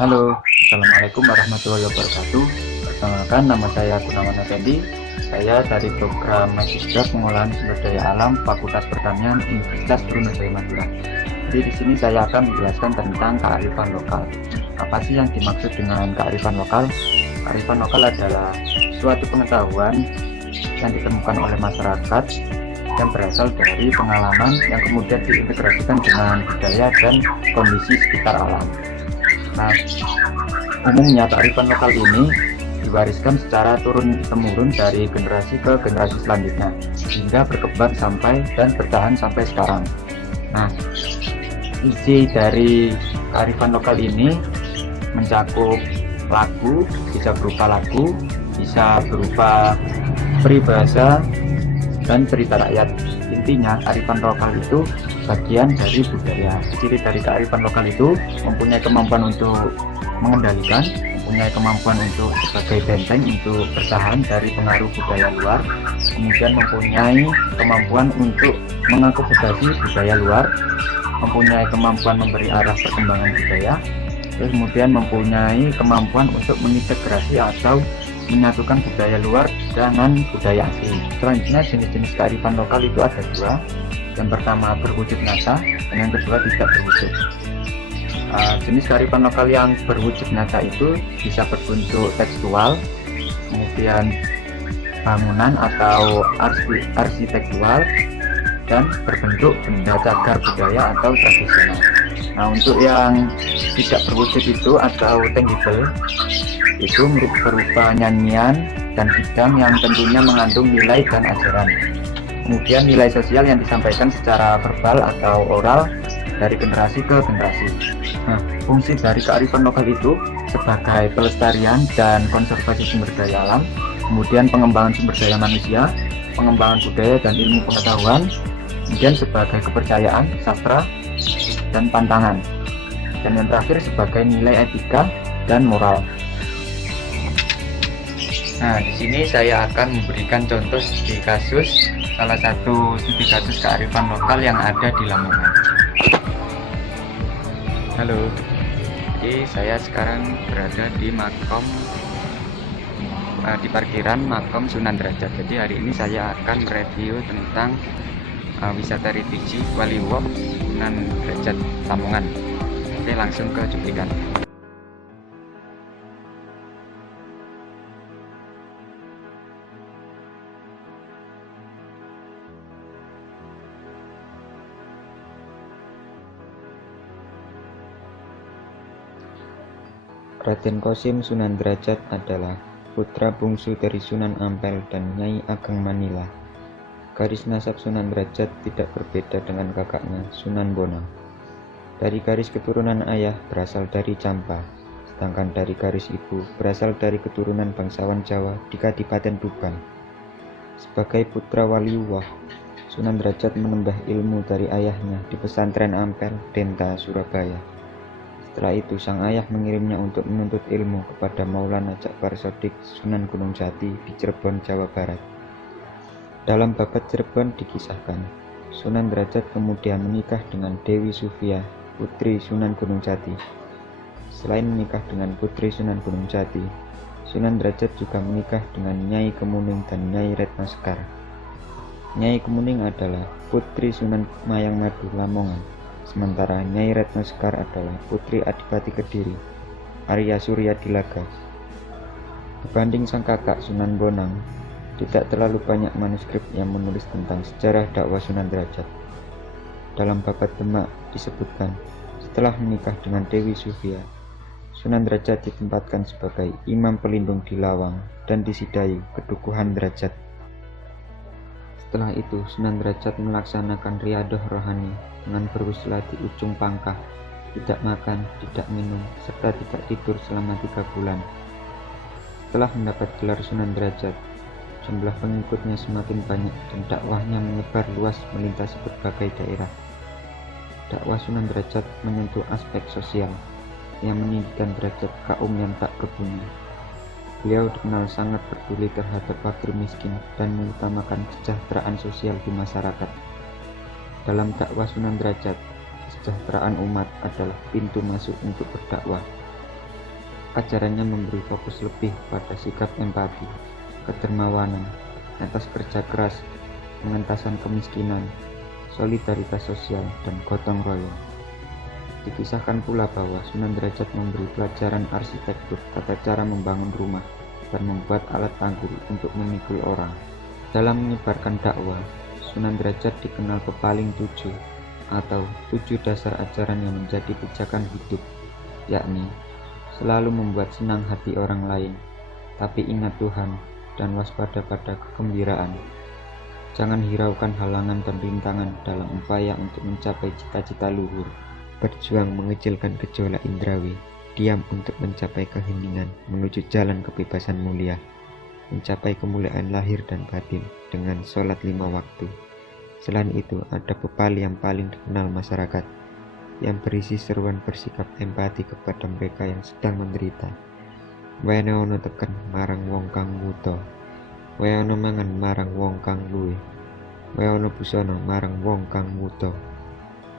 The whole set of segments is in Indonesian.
Halo, Assalamualaikum warahmatullahi wabarakatuh. Perkenalkan, nama saya Gunawan Effendi. Saya dari program Magister Pengolahan Sumber Daya Alam Fakultas Pertanian Universitas Trunojoyo Madura. Jadi di sini saya akan menjelaskan tentang kearifan lokal. Apa sih yang dimaksud dengan kearifan lokal? Kearifan lokal adalah suatu pengetahuan yang ditemukan oleh masyarakat yang berasal dari pengalaman yang kemudian diintegrasikan dengan budaya dan kondisi sekitar alam. Nah, umumnya kearifan lokal ini diwariskan secara turun-temurun dari generasi ke generasi selanjutnya hingga berkembang sampai dan bertahan sampai sekarang. Nah, isi dari kearifan lokal ini mencakup lagu, bisa berupa lagu, bisa berupa peribahasa, dan cerita rakyat. Intinya kearifan lokal itu bagian dari budaya. Ciri dari kearifan lokal itu mempunyai kemampuan untuk mengendalikan, mempunyai kemampuan untuk sebagai benteng untuk bertahan dari pengaruh budaya luar, kemudian mempunyai kemampuan untuk mengakomodasi budaya luar, mempunyai kemampuan memberi arah perkembangan budaya, terus kemudian mempunyai kemampuan untuk mengintegrasi atau menyatukan budaya luar dengan budaya asli. Selanjutnya jenis-jenis kearifan lokal itu ada dua. Yang pertama berwujud nyata dan yang kedua tidak berwujud. Jenis kearifan lokal yang berwujud nyata itu bisa berbentuk tekstual, kemudian bangunan atau arsitektural, dan berbentuk benda cagar budaya atau tradisional. Nah, untuk yang tidak berwujud itu atau tangible itu berupa nyanyian dan bidang yang tentunya mengandung nilai dan ajaran. Kemudian nilai sosial yang disampaikan secara verbal atau oral dari generasi ke generasi. Nah, fungsi dari kearifan lokal itu sebagai pelestarian dan konservasi sumber daya alam, kemudian pengembangan sumber daya manusia, pengembangan budaya dan ilmu pengetahuan, kemudian sebagai kepercayaan, sastra, dan pantangan. Dan yang terakhir sebagai nilai etika dan moral. Nah, di sini saya akan memberikan contoh studi kasus, salah satu studi kasus kearifan lokal yang ada di Lamongan. Halo, jadi saya sekarang berada di di parkiran Makom Sunan Derajat. Jadi hari ini saya akan mereview tentang wisata religi Waliwo Sunan Derajat Lamongan. Oke, langsung ke cuplikan. Raden Kosim Sunan Derajat adalah putra bungsu dari Sunan Ampel dan Nyai Ageng Manila. Garis nasab Sunan Derajat tidak berbeda dengan kakaknya Sunan Bonang. Dari garis keturunan ayah berasal dari Campa, sedangkan dari garis ibu berasal dari keturunan bangsawan Jawa di Kadipaten Tuban. Sebagai putra waliullah, Sunan Derajat menembah ilmu dari ayahnya di pesantren Ampel, Denta, Surabaya. Setelah itu sang ayah mengirimnya untuk menuntut ilmu kepada Maulana Ja'far Shodiq Sunan Gunung Jati di Cirebon, Jawa Barat. Dalam babat Cirebon dikisahkan, Sunan Derajat kemudian menikah dengan Dewi Sufia, putri Sunan Gunung Jati. Selain menikah dengan putri Sunan Gunung Jati, Sunan Derajat juga menikah dengan Nyai Kemuning dan Nyai Retno Sekar. Nyai Kemuning adalah putri Sunan Mayang Madu Lamongan. Sementara Nyai Retno Sekar adalah putri Adipati Kediri, Arya Surya Dilaga. Dibanding sang kakak Sunan Bonang, tidak terlalu banyak manuskrip yang menulis tentang sejarah dakwah Sunan Derajat. Dalam babat Demak disebutkan, setelah menikah dengan Dewi Sufia, Sunan Derajat ditempatkan sebagai imam pelindung di Lawang dan di Sidayu, Kedukuhan Derajat. Setelah itu, Sunan Derajat melaksanakan riadah rohani dengan berwusla di ujung pangkah, tidak makan, tidak minum, serta tidak tidur selama 3 bulan. Setelah mendapat gelar Sunan Derajat, jumlah pengikutnya semakin banyak dan dakwahnya menyebar luas melintasi berbagai daerah. Dakwah Sunan Derajat menyentuh aspek sosial yang meninggikan derajat kaum yang tak berguna. Beliau dikenal sangat peduli terhadap fakir miskin dan mengutamakan kesejahteraan sosial di masyarakat. Dalam dakwah Sunan Derajat, kesejahteraan umat adalah pintu masuk untuk berdakwah. Ajarannya memberi fokus lebih pada sikap empati, kedermawanan, etos kerja keras, pengentasan kemiskinan, solidaritas sosial, dan gotong royong. Dikisahkan pula bahwa Sunan Derajat memberi pelajaran arsitektur, tata cara membangun rumah, dan membuat alat panggul untuk memikul orang. Dalam menyebarkan dakwah, Sunan Derajat dikenal pepaling 7 atau 7 dasar ajaran yang menjadi pijakan hidup, yakni selalu membuat senang hati orang lain, tapi ingat Tuhan dan waspada pada kegembiraan. Jangan hiraukan halangan dan rintangan dalam upaya untuk mencapai cita-cita luhur. Berjuang mengecilkan gejolak indrawi, diam untuk mencapai keheningan, menuju jalan kebebasan mulia, mencapai kemuliaan lahir dan batin dengan sholat 5 waktu. Selain itu, ada pepali yang paling dikenal masyarakat, yang berisi seruan bersikap empati kepada mereka yang sedang menderita. Wene ono teken marang wong kang wuta, wae ono mangan marang wong kang luwih, wae ono busana marang wong kang wuta,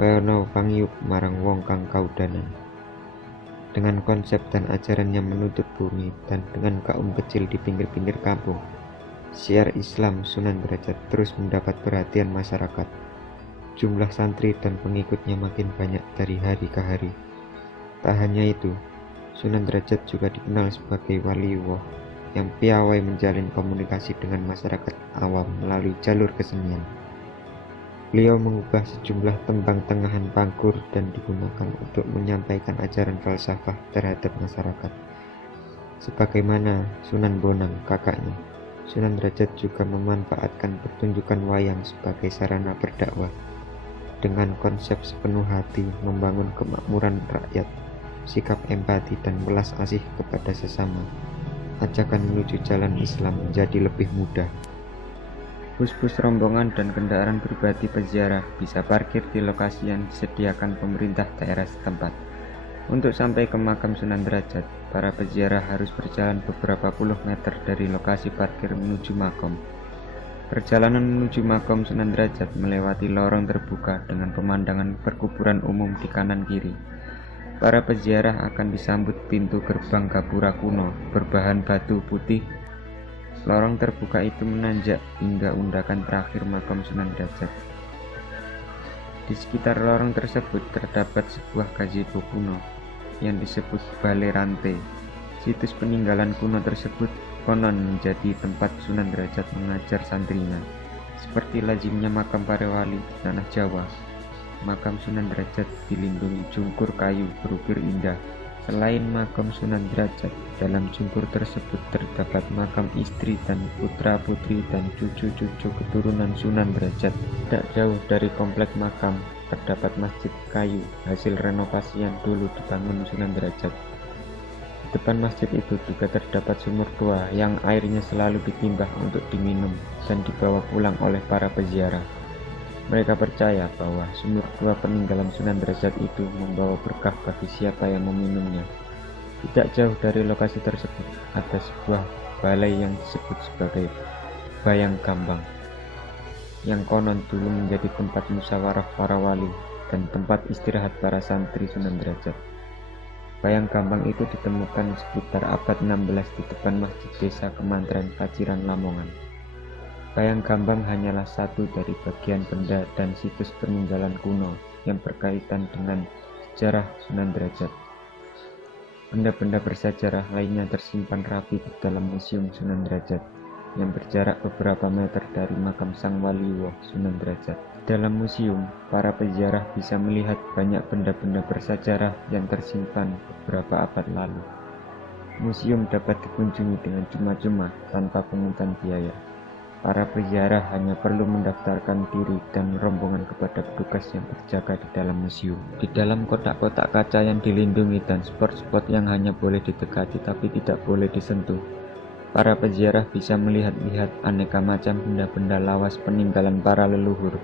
wae ono pangiup marang wong kang kaudanan. Dengan konsep dan ajaran yang menuntut bumi dan dengan kaum kecil di pinggir-pinggir kampung, syiar Islam Sunan Derajat terus mendapat perhatian masyarakat. Jumlah santri dan pengikutnya makin banyak dari hari ke hari. Tak hanya itu, Sunan Derajat juga dikenal sebagai waliullah yang piawai menjalin komunikasi dengan masyarakat awam melalui jalur kesenian. Beliau mengubah sejumlah tembang tengahan pangkur dan digunakan untuk menyampaikan ajaran falsafah terhadap masyarakat. Sebagaimana Sunan Bonang, kakaknya, Sunan Derajat juga memanfaatkan pertunjukan wayang sebagai sarana berdakwah. Dengan konsep sepenuh hati membangun kemakmuran rakyat, sikap empati dan welas asih kepada sesama, ajakan menuju jalan Islam menjadi lebih mudah. Bus-bus rombongan dan kendaraan pribadi peziarah bisa parkir di lokasi yang disediakan pemerintah daerah setempat. Untuk sampai ke makam Sunan Derajat, para peziarah harus berjalan beberapa puluh meter dari lokasi parkir menuju makam. Perjalanan menuju makam Sunan Derajat melewati lorong terbuka dengan pemandangan perkuburan umum di kanan kiri. Para peziarah akan disambut pintu gerbang gapura kuno berbahan batu putih. Lorong terbuka itu menanjak hingga undakan terakhir makam Sunan Derajat. Di sekitar lorong tersebut terdapat sebuah gazebo kuno yang disebut Balai Rante. Situs peninggalan kuno tersebut konon menjadi tempat Sunan Derajat mengajar santrinya. Seperti lazimnya makam para wali di tanah Jawa, makam Sunan Derajat dilindungi jungkur kayu berukir indah. Selain makam Sunan Derajat, dalam jungkur tersebut terdapat makam istri dan putra-putri dan cucu-cucu keturunan Sunan Derajat. Tak jauh dari komplek makam terdapat masjid kayu hasil renovasi yang dulu dibangun Sunan Derajat. Di depan masjid itu juga terdapat sumur tua yang airnya selalu ditimbah untuk diminum dan dibawa pulang oleh para peziarah. Mereka percaya bahwa sumur tua peninggalan Sunan Derajat itu membawa berkah bagi siapa yang meminumnya. Tidak jauh dari lokasi tersebut ada sebuah balai yang disebut sebagai Bayang Gambang, yang konon dulu menjadi tempat musyawarah para wali dan tempat istirahat para santri Sunan Derajat. Bayang Gambang itu ditemukan sekitar abad 16 di depan Masjid Desa Kemantren Paciran Lamongan. Bayang Gambang hanyalah satu dari bagian benda dan situs peninggalan kuno yang berkaitan dengan sejarah Sunan Derajat. Benda-benda bersejarah lainnya tersimpan rapi di dalam Museum Sunan Derajat yang berjarak beberapa meter dari makam Sang Waliullah Sunan Derajat. Dalam museum, para peziarah bisa melihat banyak benda-benda bersejarah yang tersimpan beberapa abad lalu. Museum dapat dikunjungi dengan cuma-cuma tanpa pungutan biaya. Para peziarah hanya perlu mendaftarkan diri dan rombongan kepada petugas yang berjaga di dalam museum. Di dalam kotak-kotak kaca yang dilindungi dan spot-spot yang hanya boleh didekati tapi tidak boleh disentuh, para peziarah bisa melihat-lihat aneka macam benda-benda lawas peninggalan para leluhur.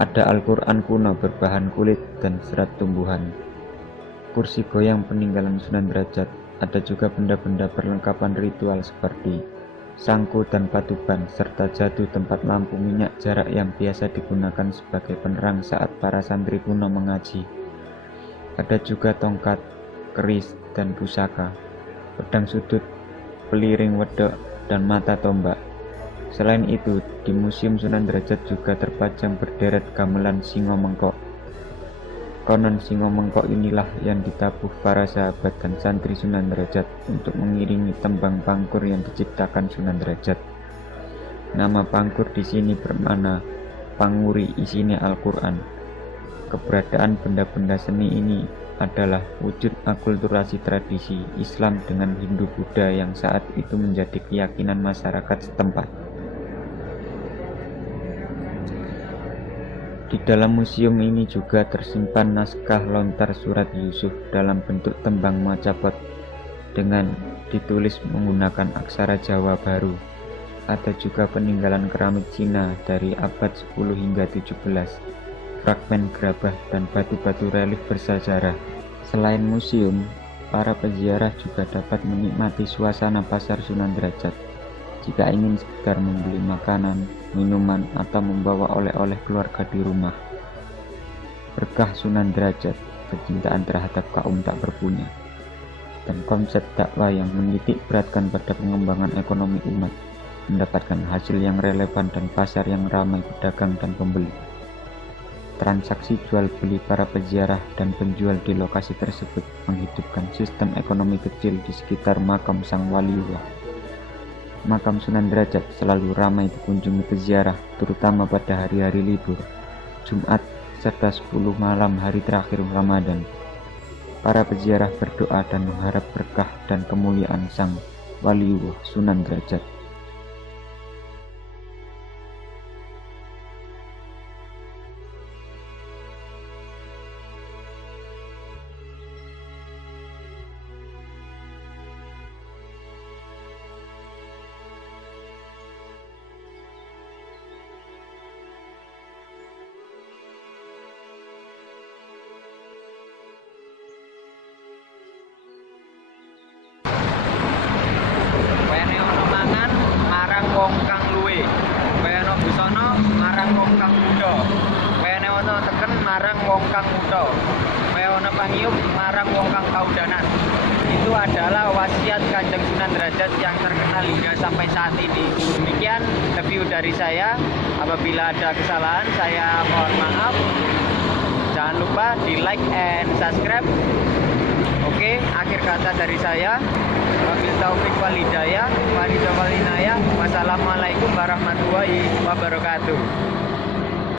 Ada Al-Quran kuno berbahan kulit dan serat tumbuhan, kursi goyang peninggalan Sunan Derajat. Ada juga benda-benda perlengkapan ritual seperti sangku dan patuban, serta jadu tempat lampu minyak jarak yang biasa digunakan sebagai penerang saat para santri kuno mengaji. Ada juga tongkat, keris, dan pusaka. pedang sudut, peliring wedok, dan mata tombak. Selain itu, di Museum Sunan Derajat juga terpajang berderet gamelan Singo Mengkok. Konon Singo Mengkok inilah yang ditabuh para sahabat dan santri Sunan Derajat untuk mengiringi tembang pangkur yang diciptakan Sunan Derajat. Nama pangkur di sini bermakna panguri, isinya Al-Quran. Keberadaan benda-benda seni ini adalah wujud akulturasi tradisi Islam dengan Hindu-Buddha yang saat itu menjadi keyakinan masyarakat setempat. Di dalam museum ini juga tersimpan naskah lontar surat Yusuf dalam bentuk tembang Majapahit dengan ditulis menggunakan aksara Jawa baru. Ada juga peninggalan keramik Cina dari abad 10 hingga 17. Fragmen gerabah dan batu-batu relief bersejarah. Selain museum, para peziarah juga dapat menikmati suasana pasar Sunan Derajat. Jika ingin sekedar membeli makanan, minuman, atau membawa oleh-oleh keluarga di rumah. Berkah Sunan Derajat, kecintaan terhadap kaum tak berpunya, dan konsep dakwah yang menitik beratkan pada pengembangan ekonomi umat, mendapatkan hasil yang relevan dan pasar yang ramai pedagang dan pembeli. Transaksi jual beli para peziarah dan penjual di lokasi tersebut menghidupkan sistem ekonomi kecil di sekitar makam Sang Waliullah. Makam Sunan Derajat selalu ramai dikunjungi peziarah, terutama pada hari-hari libur, Jumat, serta 10 malam hari terakhir Ramadan. Para peziarah berdoa dan mengharap berkah dan kemuliaan Sang Waliullah Sunan Derajat. Wong kang luwe, kaya ana busana marang wong kang muda, kaya ana teken marang wong kang muda, kaya ana pangiup marang wong kang kaudanan. Itu adalah wasiat Kanjeng Sunan Derajat yang terkenal hingga sampai saat ini. Demikian review dari saya. Apabila ada kesalahan, saya mohon maaf. Jangan lupa di like and subscribe. Oke, akhir kata dari saya. Wabil taufik wal hidayah, wassalamualaikum warahmatullahi wabarakatuh.